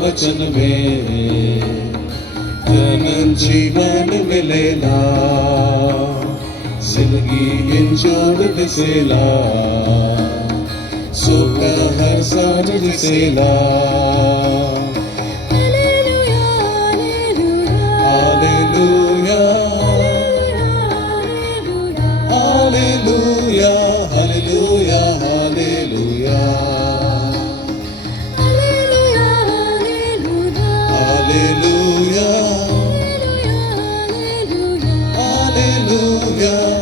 वचन में जन्म जीवन मिलेला, जिंदगी इंजोर दिसेला, सुख हर साज दिसेला। Hallelujah.